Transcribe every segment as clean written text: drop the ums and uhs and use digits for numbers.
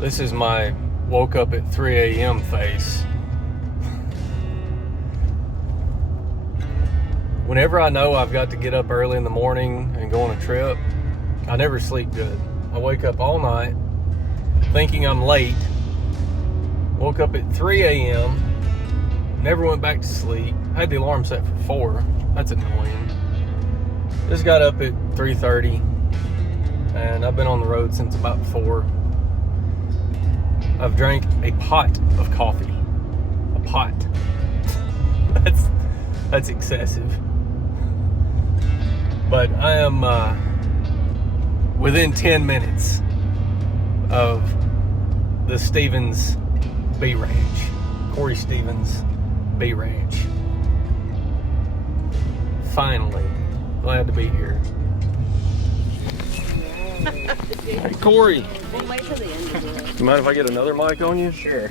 This is my woke up at 3 a.m. face. Whenever I know I've got to get up early in the morning and go on a trip, I never sleep good. I wake up all night thinking I'm late. Woke up at 3 a.m. Never went back to sleep. Had the alarm set for 4. That's annoying. Just got up at 3:30 and I've been on the road since about 4. I've drank a pot of coffee. A pot. That's excessive. But I am within 10 minutes of the Stevens Bee Ranch. Cory Stevens Bee Ranch. Finally. Glad to be here. Hey, Cory. We'll wait till the end of it. You mind if I get another mic on you? Sure.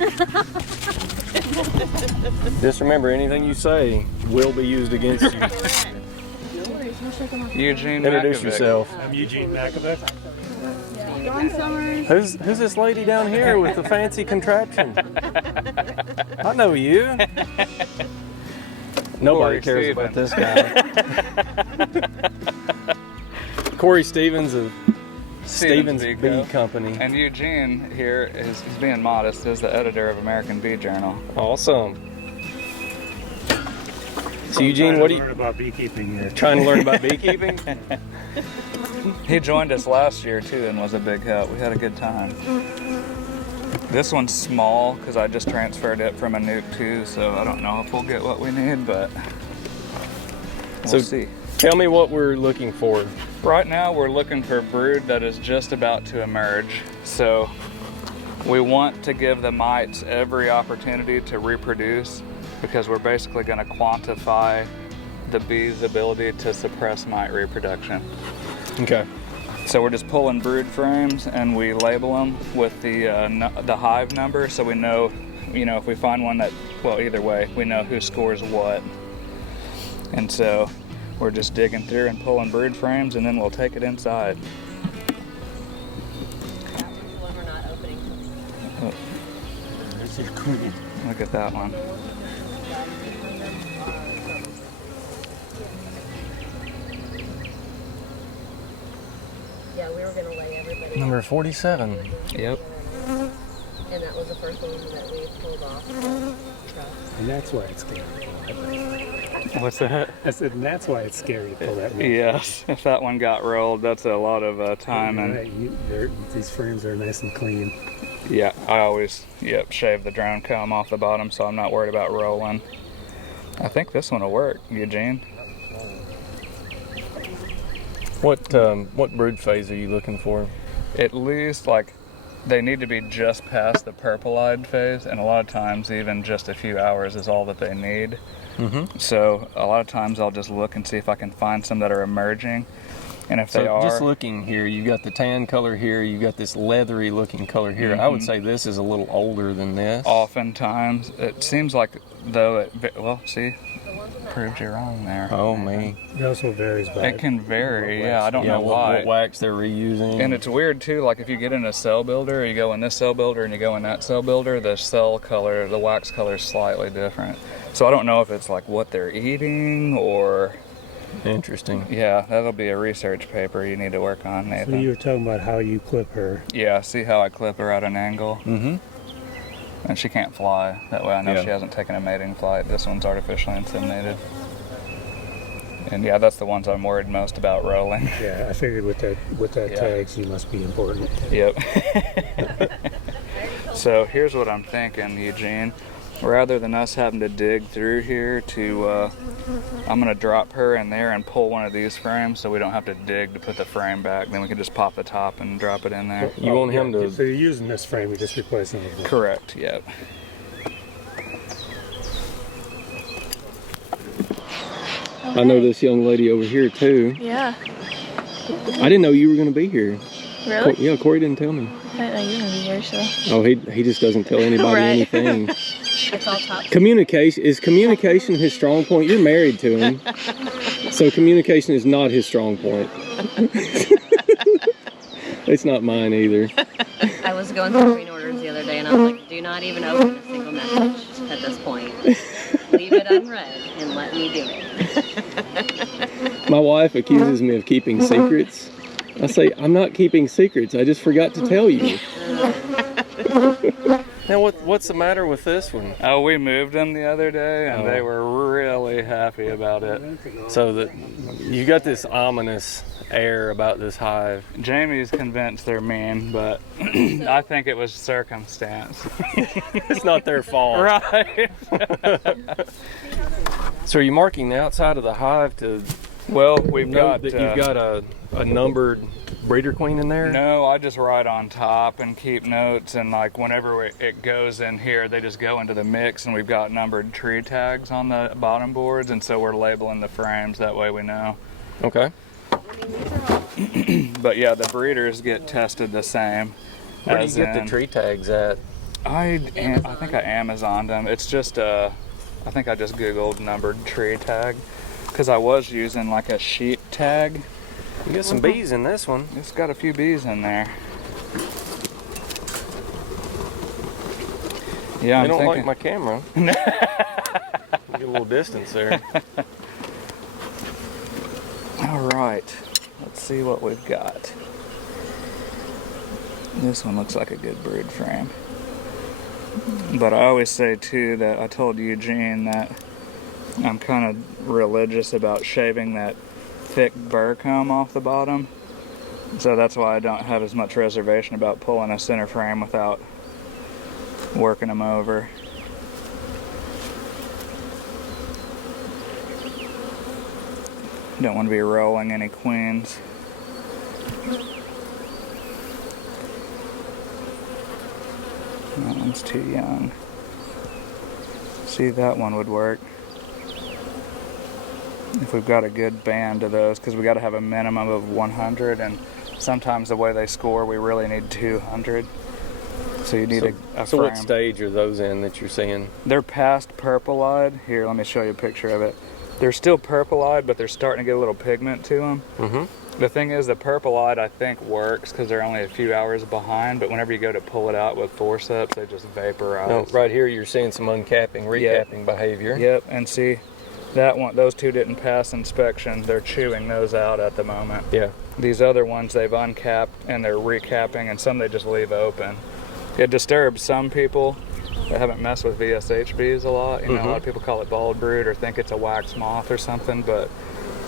Just remember, anything you say will be used against you. Eugene Introduce Makovic. yourself. I'm Eugene Makovic. Who's this lady down here with the fancy contraption? I know you. Nobody Cory cares about this guy. Stevens. Cory Stevens of Stevens Bee Co. Company. And Eugene here he's being modest, is the editor of American Bee Journal. Awesome. So Eugene, what are you learn about beekeeping here? trying to learn about beekeeping? He joined us last year too and was a big help. We had a good time. This one's small because I just transferred it from a nuke too, so I don't know if we'll get what we need, but we'll see. Tell me what we're looking for. Right now we're looking for brood that is just about to emerge. So we want to give the mites every opportunity to reproduce because we're basically going to quantify the bee's ability to suppress mite reproduction. Okay. So we're just pulling brood frames and we label them with the hive number, so we know, if we find one that, well, either way, we know who scores what. And so we're just digging through and pulling brood frames, and then we'll take it inside. Oh, There's your queen. look at that one. Yeah, we were gonna lay everybody. Number 47. Yep. And that was the first one that we pulled off the truck. And that's why it's scary. What's that? I said, and that's why it's scary to pull that one. Yes, if that one got rolled, that's a lot of time. And Right, these frames are nice and clean. yeah, I always shave the drone comb off the bottom, so I'm not worried about rolling. I think this one will work, Eugene. What brood phase are you looking for? At least they need to be just past the purple-eyed phase, and a lot of times even just a few hours is all that they need. Mm-hmm. So a lot of times I'll just look and see if I can find some that are emerging, and if they are, just looking here, you got the tan color here, you got this leathery looking color here. I would say this is a little older than this. oftentimes it seems like though see, proved you wrong there. Oh me. It also varies by. It can vary, yeah. I don't know what why. wax they're reusing. And it's weird too, like if you get in a cell builder, you go in this cell builder and you go in that cell builder, the cell color, the wax color is slightly different. So I don't know if it's like what they're eating or... Interesting. Yeah, that'll be a research paper you need to work on, So Nathan. you were talking about how you clip her. Yeah, see how I clip her at an angle? Mm-hmm. And she can't fly. That way I know Yeah. she hasn't taken a mating flight. This one's artificially inseminated. And yeah, that's the ones I'm worried most about rolling. Yeah, I figured with that Yeah. tag, she must be important. Yep. So here's what I'm thinking, Eugene. Rather than us having to dig through here I'm gonna drop her in there and pull one of these frames so we don't have to dig to put the frame back. Then we can just pop the top and drop it in there. You want him to... So you're using this frame, you're just replacing it. Correct, yep. I know this young lady over here too. Yeah. I didn't know you were going to be here. Really? Yeah, Cory didn't tell me. I didn't know you were gonna be here, so. Oh, he just doesn't tell anybody Right. anything. It's all top. Communication his strong point? You're married to him. So communication is not his strong point. It's not mine either. I was going through green orders other day, and I was like, do not even open a single message at this point. Leave it unread and let me do it. My wife accuses me of keeping secrets. I say, I'm not keeping secrets. I just forgot to tell you. Now, what's the matter with this one? Oh, we moved them the other day, and they were really happy about it. So that you got this ominous air about this hive. Jamie's convinced they're mean, but I think it was circumstance. It's not their fault. Right. So are you marking the outside of the hive to Well, we've note got that you've got a numbered breeder queen in there? No, I just write on top and keep notes, and like whenever it goes in here, they just go into the mix, and we've got numbered tree tags on the bottom boards, and so we're labeling the frames, that way we know. Okay. But yeah, the breeders get tested the same. Where do you get the tree tags at? I think I Amazoned them. It's just I think I just Googled numbered tree tag, because I was using like a sheep tag. You got some bees in this one. It's got a few bees in there. Yeah, I don't like my camera. Get a little distance there. All right, let's see what we've got. This one looks like a good brood frame. But I always say too that I told Eugene that I'm kind of religious about shaving that thick burr comb off the bottom. So that's why I don't have as much reservation about pulling a center frame without working them over. Don't want to be rolling any queens. That one's too young. See, that one would work if we've got a good band of those, because we got to have a minimum of 100, and sometimes the way they score, we really need 200. So you need a frame. So what stage are those in that you're seeing? They're past purple-eyed. Here, let me show you a picture of it. They're still purple-eyed, but they're starting to get a little pigment to them. Mm-hmm. The thing is, the purple-eyed I think works because they're only a few hours behind, but whenever you go to pull it out with forceps, they just vaporize. No, right here you're seeing some uncapping, recapping behavior. Yep, and see, that one, those two didn't pass inspection. They're chewing those out at the moment. Yeah. These other ones, they've uncapped and they're recapping, and some they just leave open. It disturbs some people that haven't messed with VSH bees a lot. You know, a lot of people call it bald brood or think it's a wax moth or something, but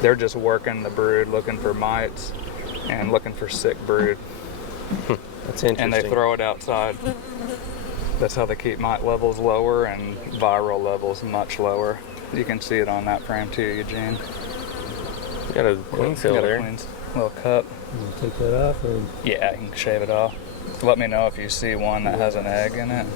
they're just working the brood, looking for mites and looking for sick brood. That's interesting. And they throw it outside. That's how they keep mite levels lower and viral levels much lower. You can see it on that frame too, Eugene. You got a queen cell there. Little cup. You take that off, or Yeah, you can shave it off. Let me know if you see one that has an egg in it.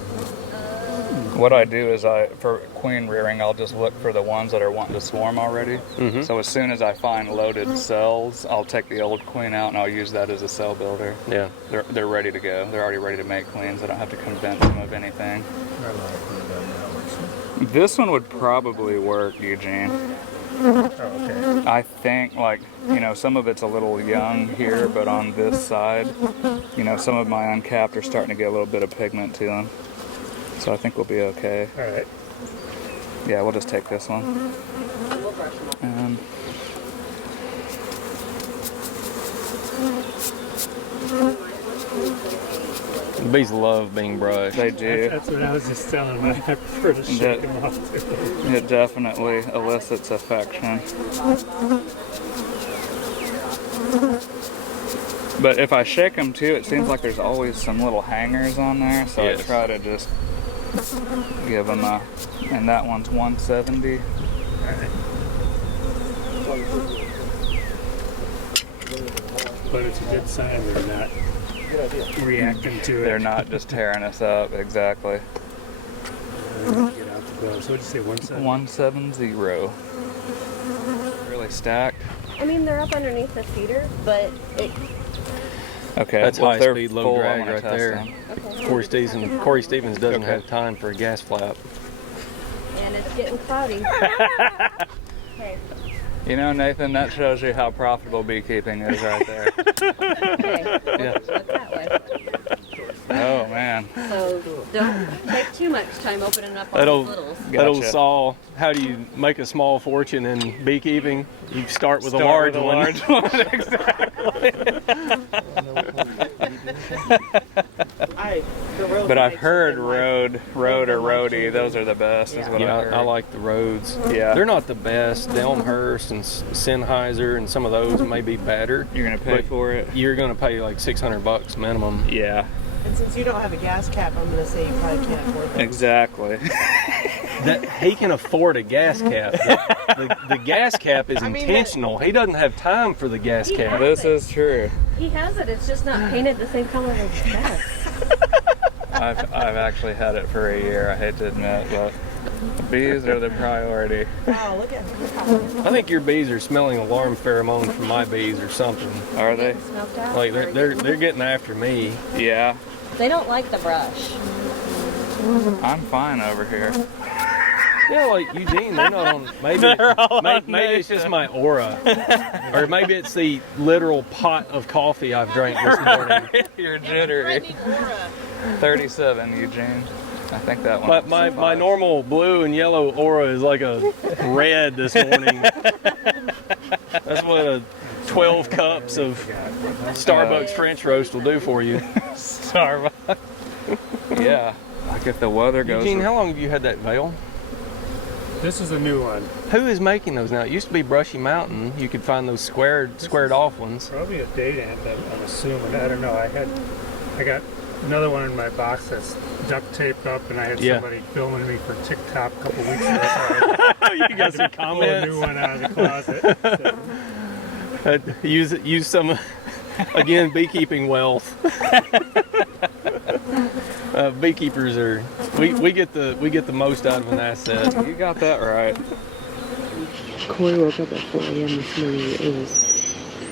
What I do is for queen rearing, I'll just look for the ones that are wanting to swarm already. Mm-hmm. So as soon as I find loaded cells, I'll take the old queen out and I'll use that as a cell builder. Yeah. They're ready to go. They're already ready to make queens. I don't have to convince them of anything. This one would probably work, Eugene. oh, okay. I think, like, you know, some of it's a little young here, but on this side, you know, some of my uncapped are starting to get a little bit of pigment to them. So I think we'll be okay. All right. Yeah, we'll just take this one. The bees love being brushed. They do. That's what I was just telling them. I prefer to shake them off too. It definitely elicits affection. But if I shake them too, it seems like there's always some little hangers on there, so Yes. I try to just give them a, and that one's 170. But it's a good sign they're not reacting to it. They're not just tearing us up, exactly. Get out the gloves. So what'd you say, 170? 170. Really stacked. I mean, they're up underneath the feeder, but it. Okay, That's well, high if they're speed, low full, I drag wanna right test there. them. Okay. Cory Stevens doesn't Okay. have time for a gas flap. And it's getting cloudy. Okay. You know, Nathan, that shows you how profitable beekeeping is right there. Okay. Yeah. Look that way. Oh man. So next time opening up all That those old, littles. that old Gotcha. saw, how do you make a small fortune in beekeeping? You start with a Start large with a one. large one, exactly. But I've heard road or roadie, those are the best, is what Yeah, I've heard. I like the Rhodes. Yeah. They're not the best. Elmhurst and Sennheiser and some of those may be better. You're gonna pay but for it? You're gonna pay like $600 minimum. Yeah, And since you don't have a gas cap, I'm going to say you probably can't afford that. exactly. That he can afford a gas cap. The gas cap is intentional. He doesn't have time for the gas cap. This is true. He has it. It's just not painted the same color as his bed. I've actually had it for a year, I hate to admit, but bees are the priority. Wow, look at I think your bees are smelling alarm pheromones from my bees or something. Are they? Smoked out. Like they're getting after me. Yeah, They don't like the brush. I'm fine over here. Yeah, like Eugene, they're not on. Maybe maybe it's just my aura, or maybe it's the literal pot of coffee I've drank this morning. You're jittery. 37, Eugene. I think that one. But my normal blue and yellow aura is like a red this morning. That's what 12 cups of Starbucks French roast will do for you. Starbucks. Yeah. Like if the weather goes. Eugene, how long have you had that veil? This is a new one. Who is making those now? It used to be Brushy Mountain. You could find those squared off ones. Probably a date amp, I'm assuming. I don't know. I got another one in my box that's duct taped up, and I had somebody filming me for TikTok a couple weeks ago. So You got some I pulled a new one out of the closet. So. Use some again beekeeping wealth. Beekeepers are we get the most out of an asset. You got that right. Cory woke up at 4 a.m. this morning and was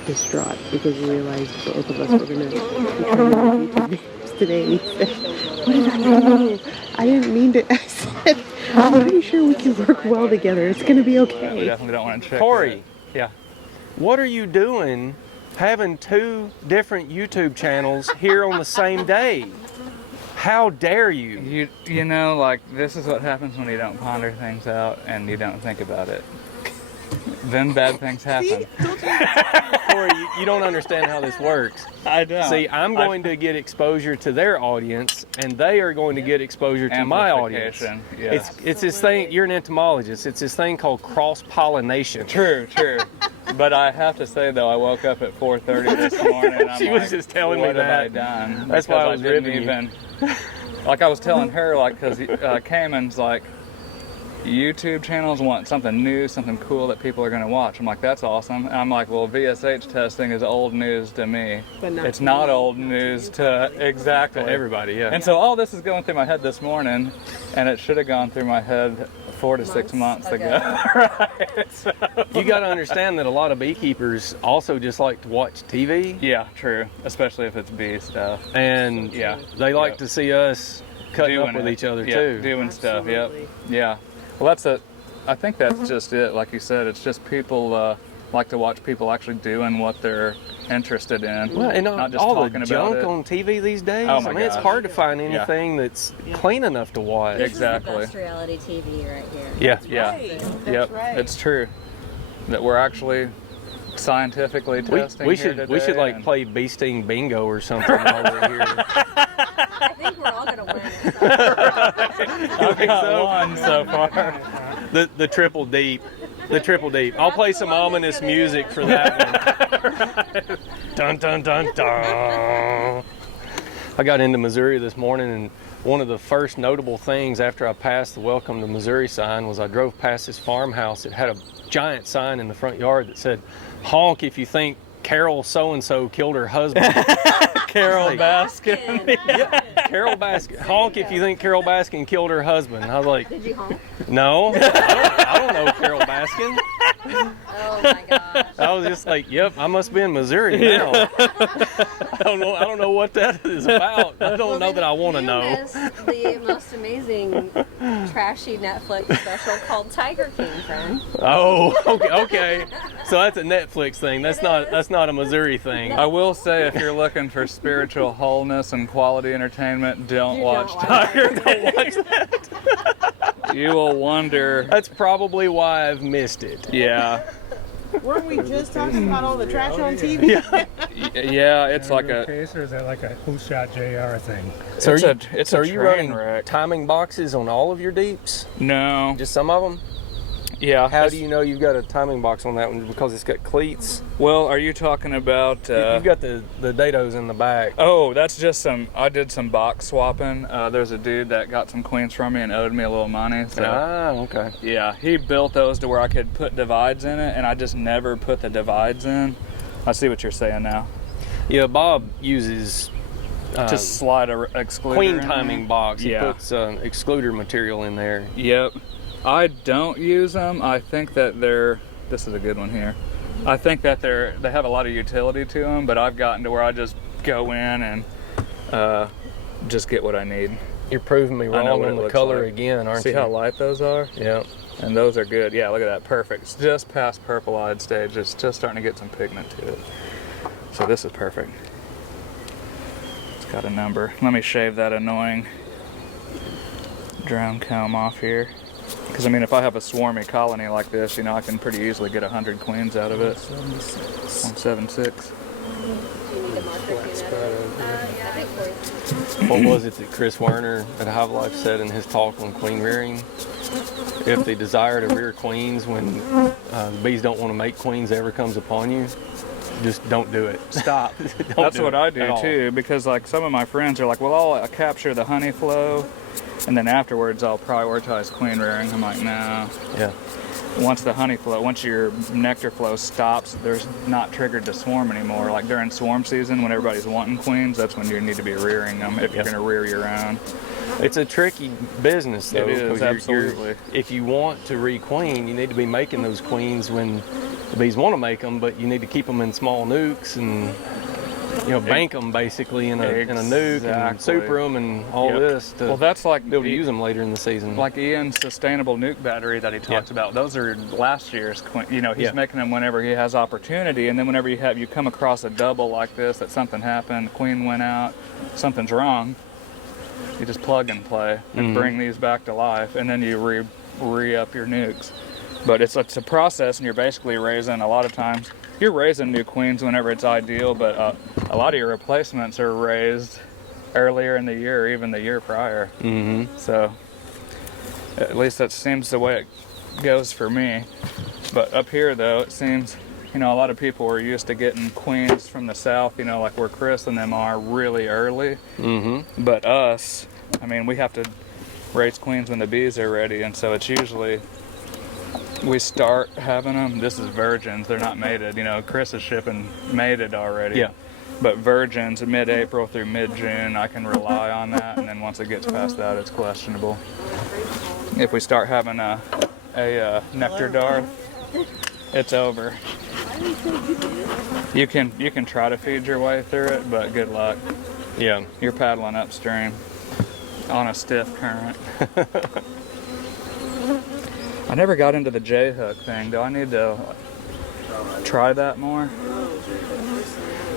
distraught because he realized both of us were going to be trying to make YouTube videos today. And he said, "What did I do? I didn't mean to." I said, "I'm pretty sure we can work well together. It's going to be We okay." definitely don't want to check. Cory, Yeah. what are you doing having two different YouTube channels here on the same day? How dare you? You know, like, this is what happens when you don't ponder things out and you don't think about it. Then bad things happen. Cory, you don't understand how this works. I don't. See, I'm going to get exposure to their audience, and they are going to get exposure to my audience. Amplification, yeah. It's this thing. You're an entomologist. It's this thing called cross-pollination. True. But I have to say, though, I woke up at 4:30 this morning. And I'm She was like, just telling me what have I that. done? That's why I Because was didn't ribbing you. even. Like I was telling her, like, because Cayman's like, YouTube channels want something new, something cool that people are going to watch. I'm like, that's awesome. And I'm like, well, VSH testing is old news to me. But not It's to not me. old news to exactly To everybody, yeah. And so all this is going through my head this morning, and it should have gone through my head 4 to 6 months ago. Right. So, You got to understand that a lot of beekeepers also just like to watch TV, yeah, true. Especially if it's bee stuff. and Yeah. they like Yep. to see us cutting up Doing with it. each other Yeah, too. doing stuff. Yep. Absolutely. Yeah. Well, that's it. I think that's just it. Like you said, it's just people like to watch people actually doing what they're interested in. Well, and not just all talking the about junk it. on TV these days. Oh my I mean, it's gosh. hard to find Yeah. anything that's clean enough to watch. This Exactly. is the best reality TV right here. Yeah. Yeah. Right. That's Yep. right. It's true that we're actually scientifically testing. We here should today like and- play bee sting bingo or something while we're here. I think we're all gonna win. I've think got so? one so far. The triple deep. The triple deep. I'll play some ominous music for that one. Dun dun dun dun. I got into Missouri this morning, and one of the first notable things after I passed the Welcome to Missouri sign was I drove past this farmhouse. It had a giant sign in the front yard that said, "Honk if you think Carol so-and-so killed her husband." Carol Like- Baskin. Carol Baskin. Honk if you think Carol Baskin killed her husband. I was like, Did you honk? no, I don't know Carol Baskin. Oh my god. I was just like, yep, I must be in Missouri now. I don't know what that is about. I don't know that I want to know. Missed the most amazing trashy Netflix special called Tiger King, friend. Oh, okay. So that's a Netflix thing. That's not a Missouri thing. I will say, if you're looking for spiritual wholeness and quality entertainment, don't watch Tiger King. Don't watch that. You will wonder. That's probably why I've missed it. Yeah. Weren't we just talking about all the trash on TV? Yeah, it's like a. Case, or is that like a who shot JR thing? So It's a are you train running wreck. timing boxes on all of your deeps? No. Just some of them? Yeah. How do you know you've got a timing box on that one? Because it's got cleats. Well, are you talking about? You've got the dados in the back. Oh, that's just some. I did some box swapping. There's a dude that got some queens from me and owed me a little money. So, Okay. yeah, he built those to where I could put divides in it, and I just never put the divides in. I see what you're saying now. Yeah, Bob uses Just slide a excluder queen in timing there. box. He Yeah. puts excluder material in there. Yep. I don't use them. I think that this is a good one here. I think that they have a lot of utility to them, but I've gotten to where I just go in and just get what I need. You're proving me I know wrong what on it the looks color like. again, aren't See you? how light those are? Yeah. And those are good. Yeah, look at that. Perfect. It's just past purple-eyed stage. It's just starting to get some pigment to it. So this is perfect. It's got a number. Let me shave that annoying drone comb off here. Because, I mean, if I have a swarmy colony like this, I can pretty easily get 100 queens out of it. 176. Do you need a marker? I think What was it that Chris Werner at Hive Life said in his talk on queen rearing? If the desire to rear queens when bees don't want to make queens ever comes upon you, just don't do it. Stop. That's what I do too, because like some of my friends are like, well, I'll capture the honey flow, and then afterwards I'll prioritize queen rearing. I'm like, no. Yeah. Once your nectar flow stops, there's not triggered to swarm anymore. Like during swarm season, when everybody's wanting queens, that's when you need to be rearing them if you're going to rear your own. It's a tricky business, though. It is, 'cause absolutely. If you want to re-queen, you need to be making those queens when the bees want to make them, but you need to keep them in small nukes and bank them basically in a nuke and super them and all this to well, that's like be able to use them later in the season. Like Ian's sustainable nuke battery that he talks about. Those are last year's queen. He's making them whenever he has opportunity, and then whenever you come across a double like this, that something happened, the queen went out, something's wrong. You just plug and play and bring these back to life, and then you re-up your nukes. But it's a process, and you're basically raising, a lot of times, you're raising new queens whenever it's ideal, but a lot of your replacements are raised earlier in the year, or even the year prior. So at least that seems the way it goes for me. But up here, though, it seems, a lot of people are used to getting queens from the south, like where Chris and them are, really early. But us, we have to raise queens when the bees are ready, and so it's usually we start having them. This is virgins; they're not mated. Chris is shipping mated already. Yeah. But virgins, mid-April through mid-June, I can rely on that, and then once it gets past that, it's questionable. If we start having a nectar dart, it's over. You can try to feed your way through it, but good luck. Yeah. You're paddling upstream on a stiff current. I never got into the J-hook thing. Do I need to try that more?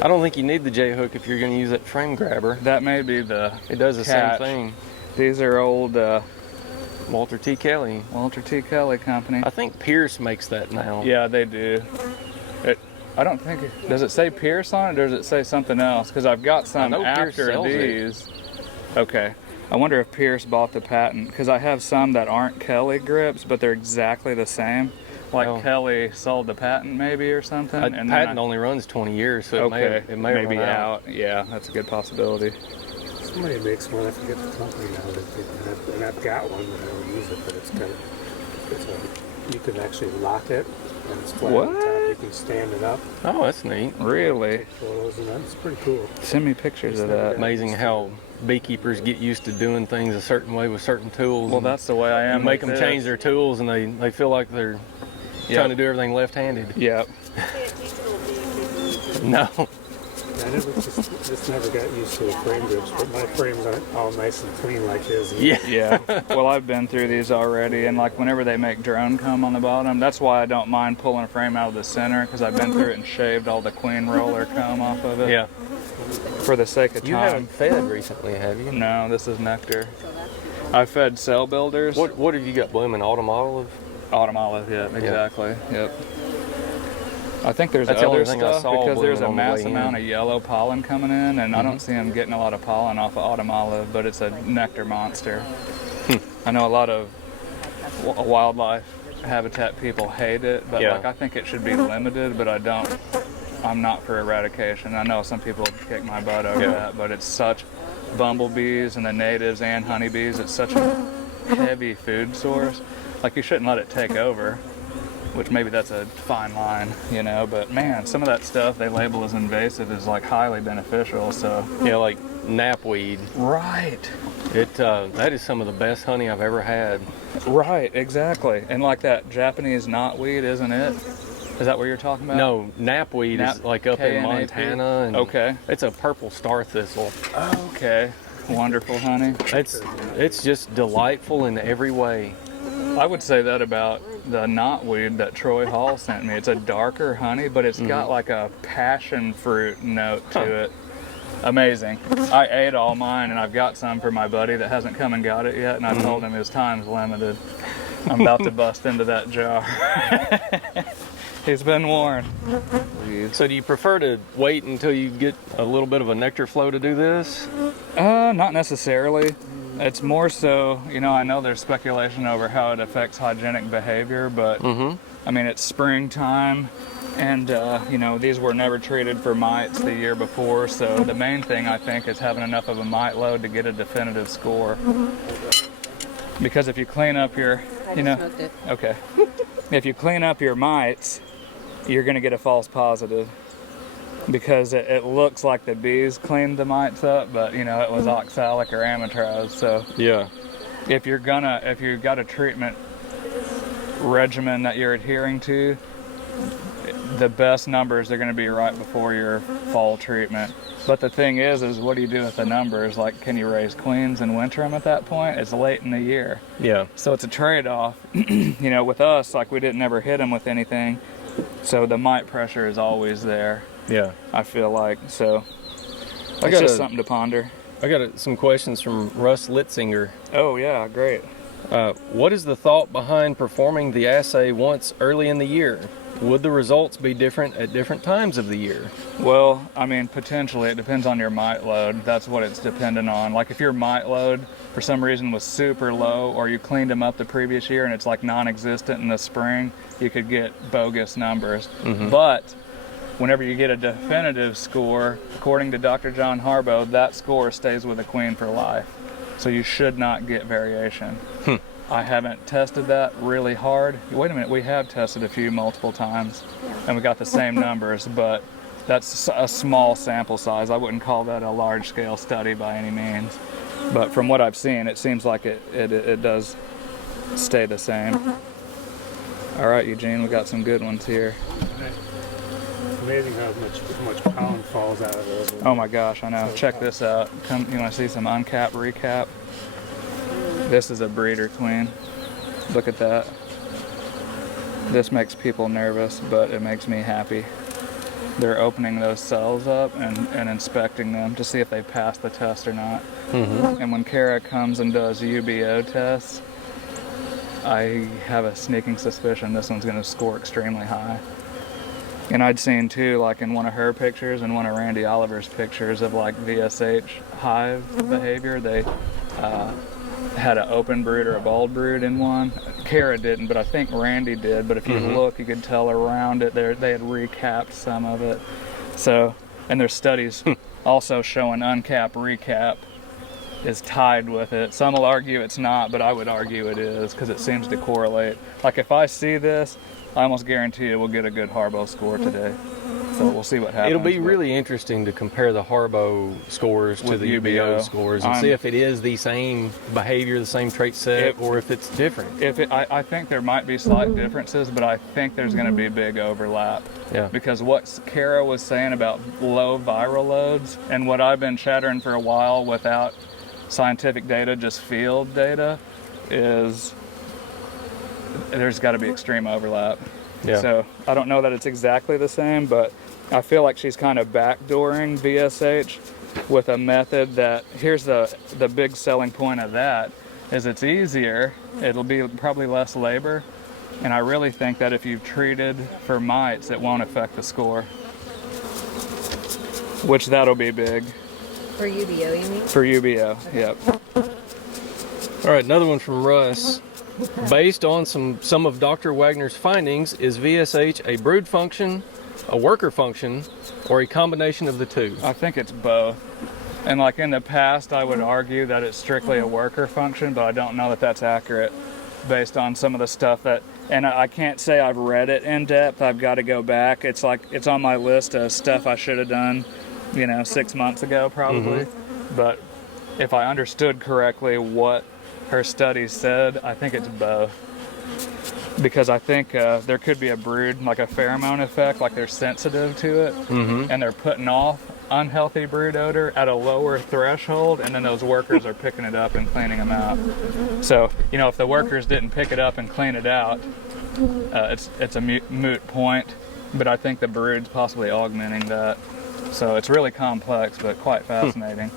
I don't think you need the J-hook if you're going to use that frame grabber. That may be It does the catch. same thing. These are old Walter T. Kelly. Walter T. Kelly company. I think Pierce makes that now. Yeah, they do. I don't think does it say Pierce on it, or does it say something else? Because I've got some after these. Okay. I wonder if Pierce bought the patent, because I have some that aren't Kelly grips, but they're exactly the same. Like Kelly sold the patent maybe or something. And patent only runs 20 years, so it may be run out. Yeah, that's a good possibility. Somebody makes one, I forget the company now, and I've got one, but I don't use it, but you can actually lock it, and it's flat on top. You can stand it up. Oh, that's neat. Really? Take photos, and that's pretty cool. Send me pictures of that. Amazing how beekeepers get used to doing things a certain way with certain tools. Well, that's the way I am. Make them change their tools, and they feel like they're trying to do everything left-handed. Yep. No. I never just never got used to the frame grips, but my frames aren't all nice and clean like his. Yeah. Yeah. Well, I've been through these already, and like whenever they make drone comb on the bottom, that's why I don't mind pulling a frame out of the center, because I've been through it and shaved all the queen roller comb off of it. Yeah. For the sake of time. You haven't fed recently, have you? No, this is nectar. I fed cell builders. What have you got blooming? Autumn olive? Autumn olive, yeah, exactly. Yep. I think there's That's the other only thing I stuff saw because there's a blooming on the mass way amount in. of yellow pollen coming in, and I don't see them getting a lot of pollen off of autumn olive, but it's a nectar monster. I know a lot of wildlife habitat people hate it, but like I think it should be limited, but I'm not for eradication. I know some people kick my butt over that, but it's such bumblebees and the natives and honeybees, it's such a heavy food source. Like you shouldn't let it take over, which maybe that's a fine line, you know, but man, some of that stuff they label as invasive is like highly beneficial, so. Yeah, like knapweed. Right. That is some of the best honey I've ever had. Right, exactly. And like that Japanese knotweed, isn't it? Is that what you're talking about? No, knapweed is like up in Montana. And okay. It's a purple star thistle. Okay. Wonderful honey. It's just delightful in every way. I would say that about the knotweed that Troy Hall sent me. It's a darker honey, but it's got like a passion fruit note to it. Amazing. I ate all mine, and I've got some for my buddy that hasn't come and got it yet, and I told him his time's limited. I'm about to bust into that jar. He's been warned. So do you prefer to wait until you get a little bit of a nectar flow to do this? Not necessarily. It's more so, you know, I know there's speculation over how it affects hygienic behavior, but I mean, it's springtime, and you know, these were never treated for mites the year before, so the main thing I think is having enough of a mite load to get a definitive score. Because if you clean up your, you know, okay, if you clean up your mites, you're going to get a false positive. Because it looks like the bees cleaned the mites up, but you know, it was oxalic or amitraz. So yeah, if you've got a treatment regimen that you're adhering to, the best numbers are going to be right before your fall treatment. But the thing is what do you do with the numbers? Like, can you raise queens and winter them at that point? It's late in the year. Yeah. So it's a trade-off. You know, with us, like we didn't ever hit them with anything, so the mite pressure is always there. Yeah, I feel like so. It's just something to ponder. I got some questions from Russ Litzinger. Oh yeah, great. What is the thought behind performing the assay once early in the year? Would the results be different at different times of the year? Well, I mean, potentially. It depends on your mite load. That's what it's dependent on. Like if your mite load for some reason was super low, or you cleaned them up the previous year and it's like non-existent in the spring, you could get bogus numbers. But whenever you get a definitive score, according to Dr. John Harbo, that score stays with a queen for life. So you should not get variation. I haven't tested that really hard. Wait a minute, we have tested a few multiple times, and we got the same numbers, but that's a small sample size. I wouldn't call that a large-scale study by any means. But from what I've seen, it seems like it does stay the same. All right, Eugene, we got some good ones here. Amazing how much pollen falls out of those. Oh my gosh, I know. Check this out. Come, you want to see some uncapped recap? This is a breeder queen. Look at that. This makes people nervous, but it makes me happy. They're opening those cells up and inspecting them to see if they pass the test or not. And when Kara comes and does UBO tests, I have a sneaking suspicion this one's going to score extremely high. And I'd seen too, like in one of her pictures and one of Randy Oliver's pictures of like VSH hive behavior, they had an open brood or a bald brood in one. Kara didn't, but I think Randy did. But if you look, you could tell around it they had recapped some of it. So, and there's studies also showing uncapped recap is tied with it. Some will argue it's not, but I would argue it is because it seems to correlate. Like if I see this, I almost guarantee you we'll get a good Harbo score today. So we'll see what happens. It'll be but really interesting to compare the Harbo scores to With the UBO UBO. scores and see if it is the same behavior, the same trait set, or if it's different. I think there might be slight differences, but I think there's going to be big overlap. Yeah. Because what Kara was saying about low viral loads, and what I've been chattering for a while without scientific data, just field data, is there's got to be extreme overlap. Yeah. So I don't know that it's exactly the same, but I feel like she's kind of backdooring VSH with a method that, here's the big selling point of that, is it's easier, it'll be probably less labor, and I really think that if you've treated for mites, it won't affect the score. Which that'll be big. For UBO, you mean? For UBO, yep. All right, another one from Russ. Based on some of Dr. Wagner's findings, is VSH a brood function, a worker function, or a combination of the two? I think it's both. And like in the past, I would argue that it's strictly a worker function, but I don't know that that's accurate based on some of the stuff that, and I can't say I've read it in depth. I've got to go back. It's like, it's on my list of stuff I should have done, 6 months ago probably. But if I understood correctly what her studies said, I think it's both. Because I think there could be a brood, like a pheromone effect, like they're sensitive to it, and they're putting off unhealthy brood odor at a lower threshold, and then those workers are picking it up and cleaning them out. So, if the workers didn't pick it up and clean it out, it's a moot point, but I think the brood's possibly augmenting that. So it's really complex, but quite fascinating.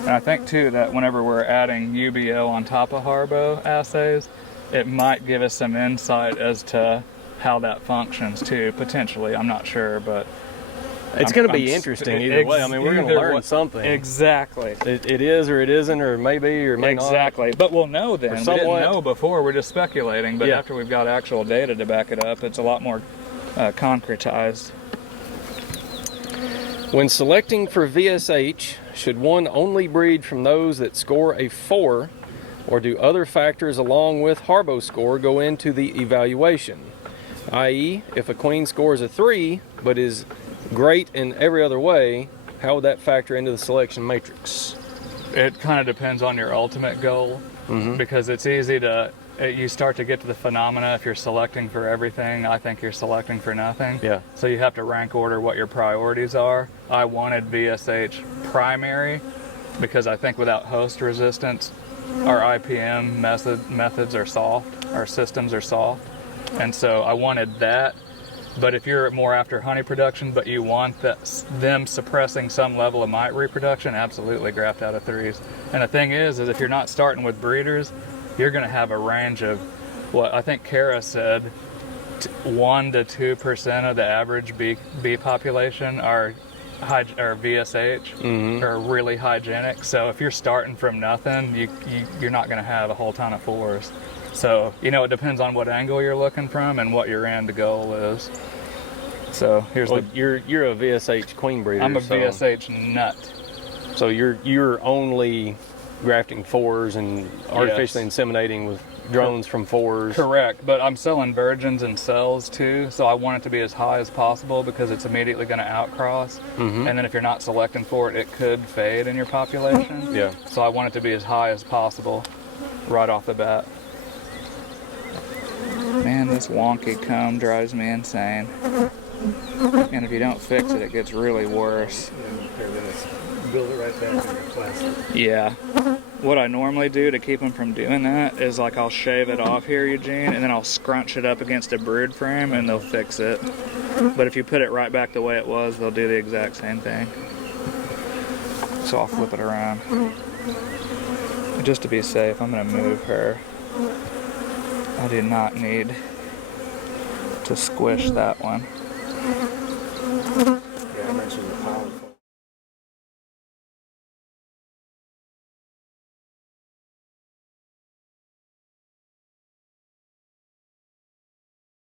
And I think too that whenever we're adding UBO on top of Harbo assays, it might give us some insight as to how that functions too, potentially. I'm not sure, but It's going to be interesting either way. I mean, we're going to learn something. Exactly. It is or it isn't, or maybe or may not. Exactly. But we'll know then. We didn't know before. We're just speculating. But after we've got actual data to back it up, it's a lot more concretized. When selecting for VSH, should one only breed from those that score a 4, or do other factors along with Harbo score go into the evaluation? I.e., if a queen scores a 3 but is great in every other way, how would that factor into the selection matrix? It kind of depends on your ultimate goal, because it's easy to, you start to get to the phenomena if you're selecting for everything. I think you're selecting for nothing. Yeah. So you have to rank order what your priorities are. I wanted VSH primary because I think without host resistance, our IPM methods are soft, our systems are soft. And so I wanted that. But if you're more after honey production, but you want them suppressing some level of mite reproduction, absolutely graft out of 3s. And the thing is if you're not starting with breeders, you're going to have a range of what I think Kara said, 1 to 2% of the average bee population are VSH, are really hygienic. So if you're starting from nothing, you're not going to have a whole ton of 4s. So, it depends on what angle you're looking from and what your end goal is. So here's you're a VSH queen breeder. I'm a VSH nut. So you're only grafting 4s and artificially inseminating with drones from 4s. Correct, but I'm selling virgins and cells too, so I want it to be as high as possible because it's immediately going to outcross. And then if you're not selecting for it, it could fade in your population. So I want it to be as high as possible right off the bat. Man, this wonky comb drives me insane. And if you don't fix it, it gets really worse. Build it right back in your plastic. Yeah. What I normally do to keep them from doing that is like I'll shave it off here, Eugene, and then I'll scrunch it up against a brood frame and they'll fix it. But if you put it right back the way it was, they'll do the exact same thing. So I'll flip it around. Just to be safe, I'm going to move her. I do not need to squish that one.